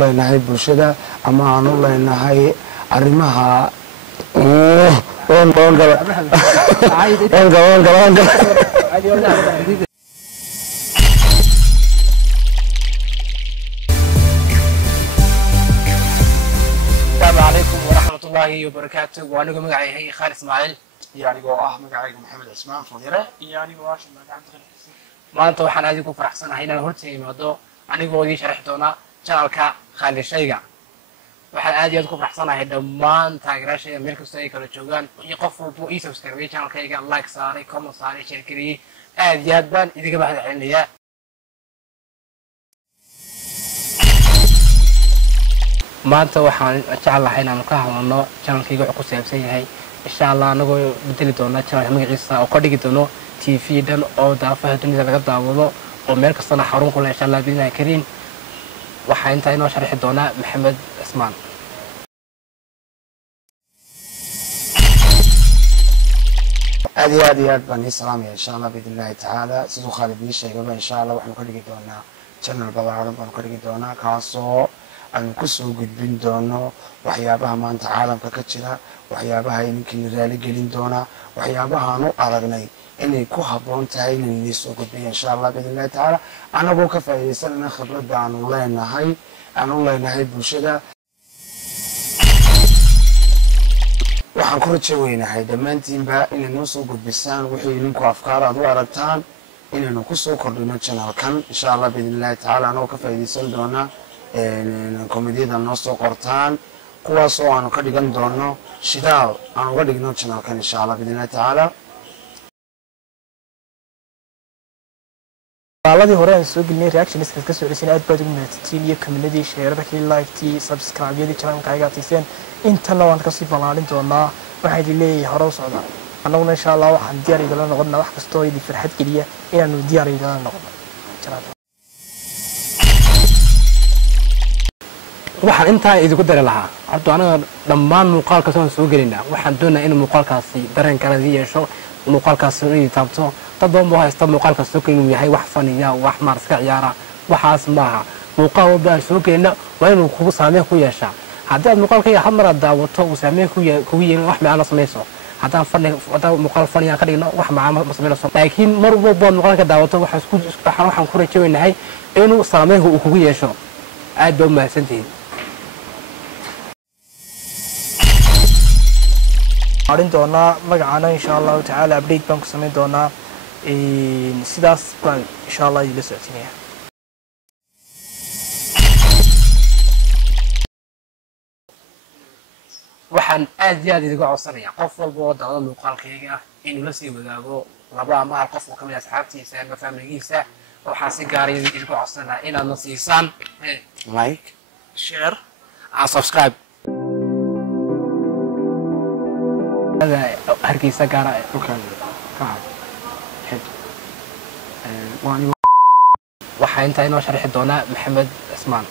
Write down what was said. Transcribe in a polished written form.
leenahay bulshada ama aanu leenahay arrimaha السلام عليكم ورحمة الله وبركاته. وأنا مقعي خالد إسماعيل. يعني قواه مقعي محمد عثمان فضيرة. يعني واشم عبد الحسين. ما أنت وحنا هذيكم فرحسنا هنا هرتي مادو أنا قودي شرح دونا شغلك خالد الشيقة. وحنا هذي هذيكم فرحسنا هنا ما تاجرش ملك السيء كله شوغان يقفوا بوئي سبسكرايب شغلك يجا لايك صاري كومنت صاري شاركري هذي بان إذا كبه الحين maanta waxaan jeclahay inaan ka hadalno channelkayga wuxuu ku saabsan yahay insha Allah anagoo bedeli doona channelka magaciisa oo ka dhigi doono TV dan oo daafaha dunida laga daawado oo meel kasta xarun ku leh insha Allah bidina kariin waxa inta inoo sharxi doona Maxamed Ismaan aad baan salaamay insha Allah bidilaahi taala sidoo Khalid ii sheegay insha Allah waxaan ka dhigi doonaa channel balaaran baan ka dhigi doonaa kaasoo aan ku soo gudbin doono waxyaabaha maanta caalamka ka jira waxyaabaha inkii raali gelin doona waxyaabaha aanu aragnay inay ku haboon tahay inay soo gudbiyo insha Allah bidilaahi taala anagoo ka faa'iideysanana khibrada aanu leenahay bulshada waxaan ku rajaynahay dhammaantiinba inay noo soo gudbisaan wixii idinku afkaar aad u aragtaan inaynu ku soo kordhino channelkan insha Allah bidilaahi taala anagoo ka faa'iideysan doona komediyada noo soo qortaan kuwaas oo aanu ka dhigan doono shidaal aan uga dhigno channelkan insha Allah bidilaahi taala maaladii hore aan soo gelinay reactions ka soo celisay aad baad ugu mahadsantiin iyo community share-ka like subscribe-yada channelkayga atiiseen intana waan ka sii balaarin doonaa waxaan idin leeyahay hore u socda annaguna insha Allah waxaan diyaar idin la noqonnaa wax kasta oo idin farxad geliya inaanu diyaar idin la noqono waxaan intaa idinku dari lahaa horta anaga dhammaan muuqaalka soo gelinaa waxaan doonayaa in muuqaalkaasi dareen kala yeesho muuqaalkaasi inay taabto dad badan boo haysta muuqaalkaasi soo gelin yahay wax faniya wax marska ciyaara waxaas maaha muuqaal walba aan soo gelina waa inuu kugu saameyn ku yeeshaa haddii aad muuqaalkayga hal mar aad daawato uu saameyn kugu yeelin wax macaan samayso haddaan muuqaal faniya ka dhigno wax macaan ma samayso laakiin mar walba muuqaalka daawato waxaan ku rajaynahay inuu saameynka uu kugu yeesho aad baa u mahadsantihiin arin doona magacana insha Allah taala update baan ku sameyn doonaa sidaas baan insha Allah ila socodsiinaya waxaan aad iyo aad idiga codsanayaa qof walba oo daawada muuqaalkayga inuu la sii wadaago laba ama hal qof oo kamid asxaabtiisa ama familkiisa waxaan si gaar ah idiga codsanayaa inaad na siisaan like share and subscribe هذا هركيسة قارة waxaa inta inoo sharxi doona Maxamed Ismaan